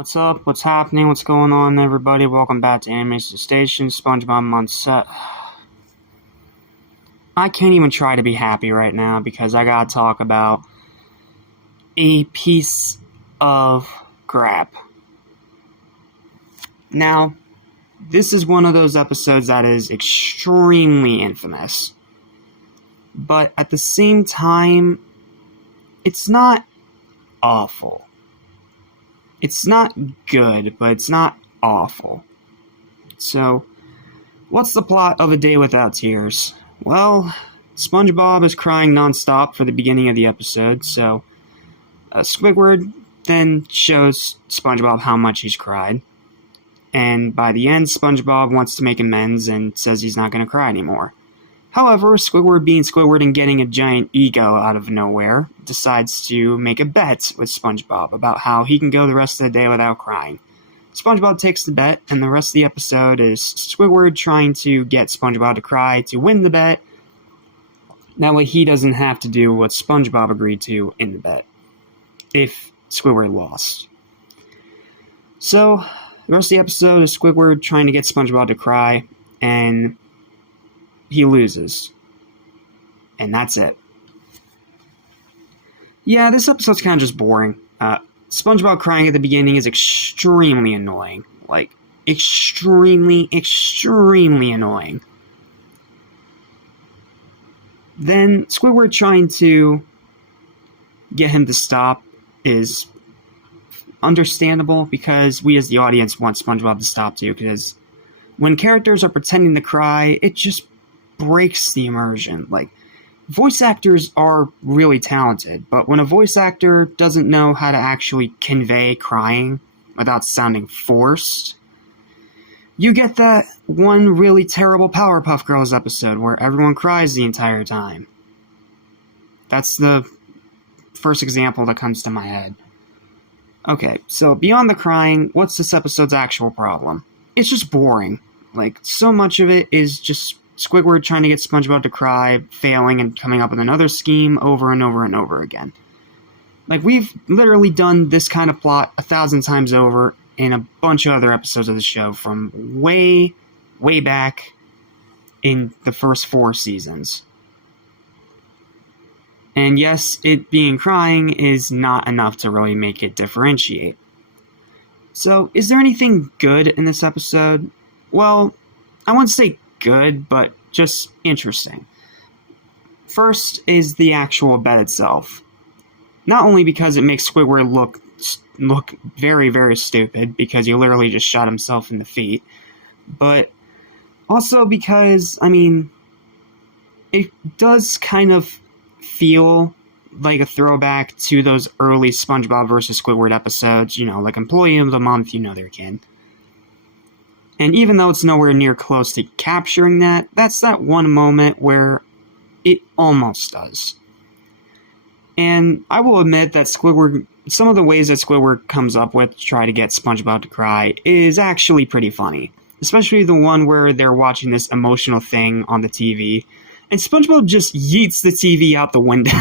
What's up? What's happening? What's going on, everybody? Welcome back to Animation Station. SpongeBob on set. I can't even try to be happy right now because I gotta talk about a piece of crap. Now, this is one of those episodes that is extremely infamous. But at the same time, it's not awful. It's not good, but it's not awful. So, what's the plot of A Day Without Tears? Well, SpongeBob is crying nonstop for the beginning of the episode, so Squidward then shows SpongeBob how much he's cried. And by the end, SpongeBob wants to make amends and says he's not going to cry anymore. However, Squidward being Squidward and getting a giant ego out of nowhere, decides to make a bet with SpongeBob about how he can go the rest of the day without crying. SpongeBob takes the bet, and the rest of the episode is Squidward trying to get SpongeBob to cry to win the bet. That way he doesn't have to do what SpongeBob agreed to in the bet, if Squidward lost. So, the rest of the episode is Squidward trying to get SpongeBob to cry, and he loses. And that's it. Yeah, this episode's kind of just boring. SpongeBob crying at the beginning is extremely annoying. Like, extremely annoying. Then, Squidward trying to get him to stop is understandable because we as the audience want SpongeBob to stop too, because when characters are pretending to cry, it just breaks the immersion. Like, voice actors are really talented, but when a voice actor doesn't know how to actually convey crying without sounding forced, you get that one really terrible Powerpuff Girls episode where everyone cries the entire time. That's the first example that comes to my head. Okay, so beyond the crying, what's this episode's actual problem? It's just boring. Like, so much of it is just Squidward trying to get SpongeBob to cry, failing, and coming up with another scheme over and over and over again. Like, we've literally done this kind of plot 1,000 times over in a bunch of other episodes of the show from way back in the first 4 seasons. And yes, it being crying is not enough to really make it differentiate. So, is there anything good in this episode? Well, I wouldn't say good, but just interesting. First is the actual bet itself. Not only because it makes Squidward look very stupid, because he literally just shot himself in the feet, but also because, it does kind of feel like a throwback to those early SpongeBob vs. Squidward episodes, like Employee of the Month, their kid. And even though it's nowhere near close to capturing that, that's that one moment where it almost does. And I will admit that Squidward, some of the ways that Squidward comes up with to try to get SpongeBob to cry is actually pretty funny. Especially the one where they're watching this emotional thing on the TV, and SpongeBob just yeets the TV out the window.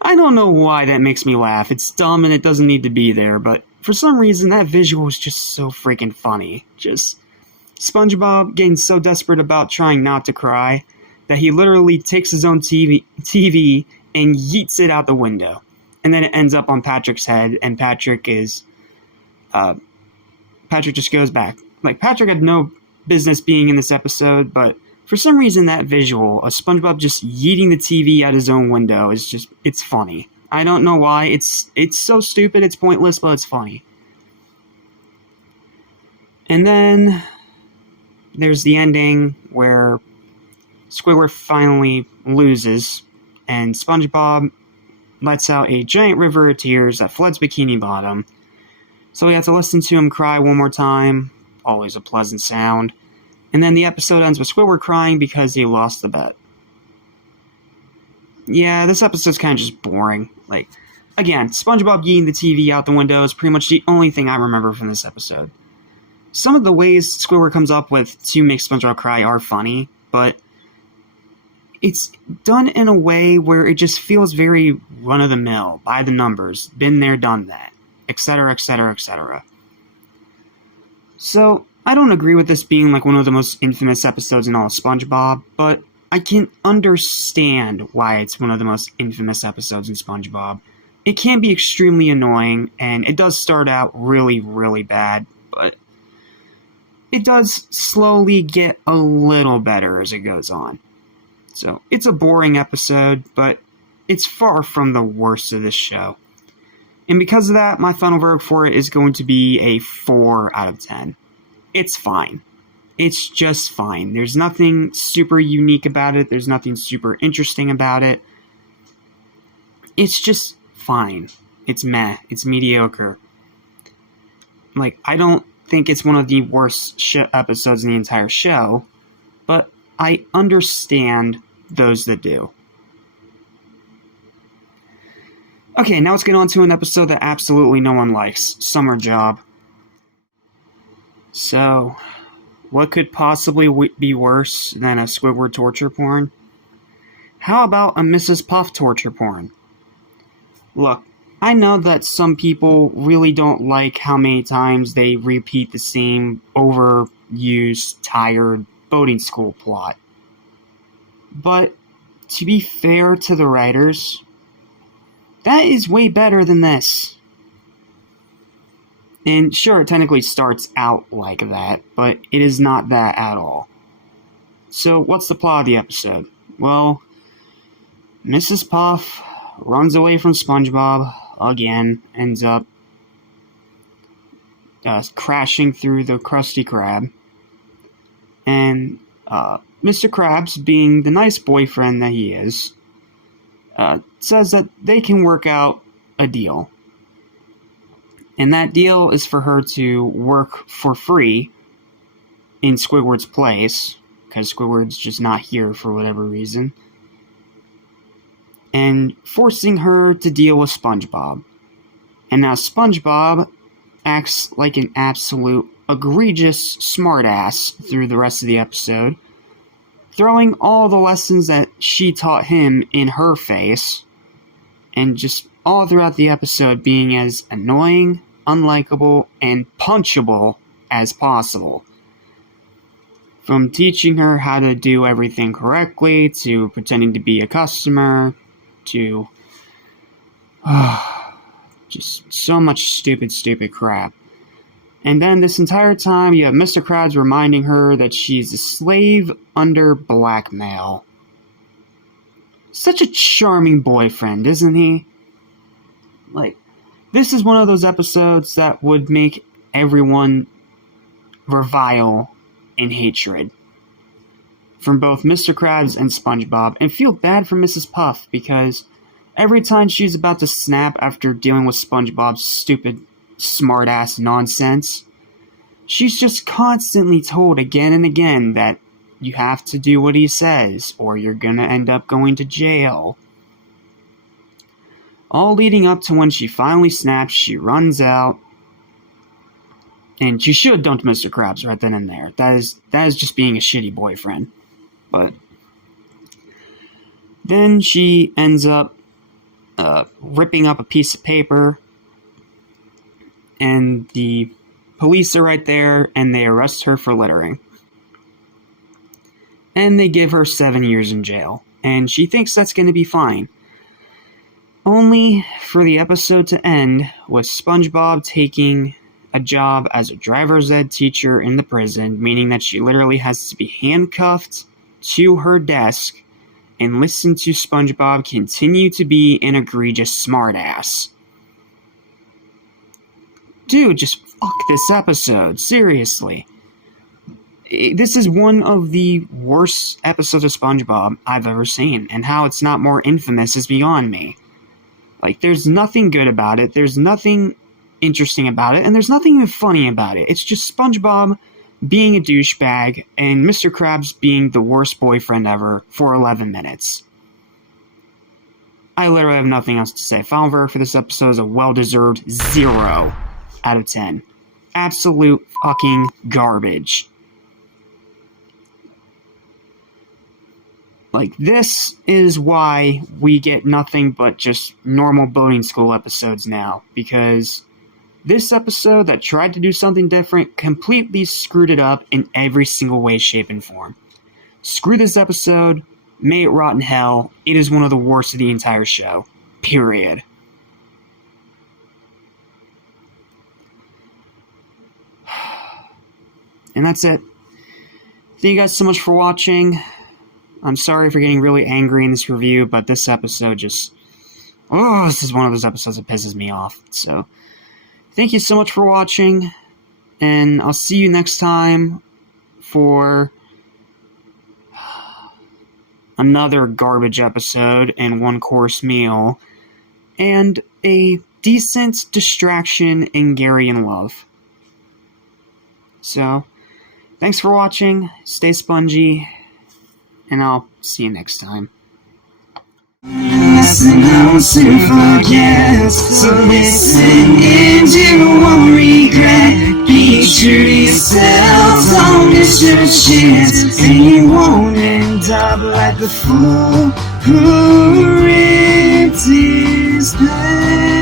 I don't know why that makes me laugh. It's dumb and it doesn't need to be there, but for some reason, that visual is just so freaking funny. Just SpongeBob getting so desperate about trying not to cry that he literally takes his own TV and yeets it out the window. And then it ends up on Patrick's head, and Patrick just goes back. Like, Patrick had no business being in this episode, but for some reason that visual of SpongeBob just yeeting the TV out his own window is just, it's funny. I don't know why. It's so stupid, it's pointless, but it's funny. And then there's the ending where Squidward finally loses, and SpongeBob lets out a giant river of tears that floods Bikini Bottom. So we have to listen to him cry one more time. Always a pleasant sound. And then the episode ends with Squidward crying because he lost the bet. Yeah, this episode's kind of just boring. Like, again, SpongeBob yeeting the TV out the window is pretty much the only thing I remember from this episode. Some of the ways Squidward comes up with to make SpongeBob cry are funny, but it's done in a way where it just feels very run-of-the-mill, by the numbers, been there, done that, etc., etc., etc. So, I don't agree with this being like one of the most infamous episodes in all of SpongeBob, but I can understand why it's one of the most infamous episodes in SpongeBob. It can be extremely annoying, and it does start out really, really bad, but it does slowly get a little better as it goes on. So, it's a boring episode, but it's far from the worst of this show. And because of that, my final verdict for it is going to be a 4 out of 10. It's fine. It's just fine. There's nothing super unique about it. There's nothing super interesting about it. It's just fine. It's meh. It's mediocre. Like, I don't think it's one of the worst episodes in the entire show, but I understand those that do. Okay, now let's get on to an episode that absolutely no one likes. Summer Job. So, what could possibly be worse than a Squidward torture porn? How about a Mrs. Puff torture porn? Look, I know that some people really don't like how many times they repeat the same overused, tired boating school plot. But, to be fair to the writers, that is way better than this. And sure, it technically starts out like that, but it is not that at all. So, what's the plot of the episode? Well, Mrs. Puff runs away from SpongeBob again, ends up crashing through the Krusty Krab. And Mr. Krabs, being the nice boyfriend that he is, says that they can work out a deal. And that deal is for her to work for free in Squidward's place, because Squidward's just not here for whatever reason, and forcing her to deal with SpongeBob. And now SpongeBob acts like an absolute egregious smartass through the rest of the episode, throwing all the lessons that she taught him in her face, and just all throughout the episode being as annoying, unlikable, and punchable as possible. From teaching her how to do everything correctly, to pretending to be a customer, to just so much stupid crap. And then this entire time you have Mr. Krabs reminding her that she's a slave under blackmail. Such a charming boyfriend, isn't he? Like, this is one of those episodes that would make everyone revile in hatred from both Mr. Krabs and SpongeBob, and feel bad for Mrs. Puff, because every time she's about to snap after dealing with SpongeBob's stupid, smart-ass nonsense, she's just constantly told again and again that you have to do what he says, or you're gonna end up going to jail. All leading up to when she finally snaps, she runs out, and she should have dumped Mr. Krabs right then and there. That is just being a shitty boyfriend. But then she ends up ripping up a piece of paper, and the police are right there, and they arrest her for littering. And they give her 7 years in jail, and she thinks that's going to be fine. Only for the episode to end with SpongeBob taking a job as a driver's ed teacher in the prison, meaning that she literally has to be handcuffed to her desk and listen to SpongeBob continue to be an egregious smartass. Dude, just fuck this episode, seriously. This is one of the worst episodes of SpongeBob I've ever seen, and how it's not more infamous is beyond me. Like, there's nothing good about it, there's nothing interesting about it, and there's nothing even funny about it. It's just SpongeBob being a douchebag, and Mr. Krabs being the worst boyfriend ever for 11 minutes. I literally have nothing else to say. Final verdict for this episode is a well-deserved 0 out of 10. Absolute fucking garbage. Like, this is why we get nothing but just normal boating school episodes now, because this episode that tried to do something different completely screwed it up in every single way, shape, and form. Screw this episode, may it rot in hell, it is one of the worst of the entire show. Period. And that's it. Thank you guys so much for watching. I'm sorry for getting really angry in this review, but this episode just... Oh, this is one of those episodes that pisses me off. So, thank you so much for watching, and I'll see you next time for another garbage episode and one-course meal, and a decent distraction in Gary and Love. So, thanks for watching, stay spongy, and I'll see you next time. Listen, I'll soon forget. So listen and you won't regret. Be true to yourself, don't miss your chance, and you won't end up like the fool who ripped his pants.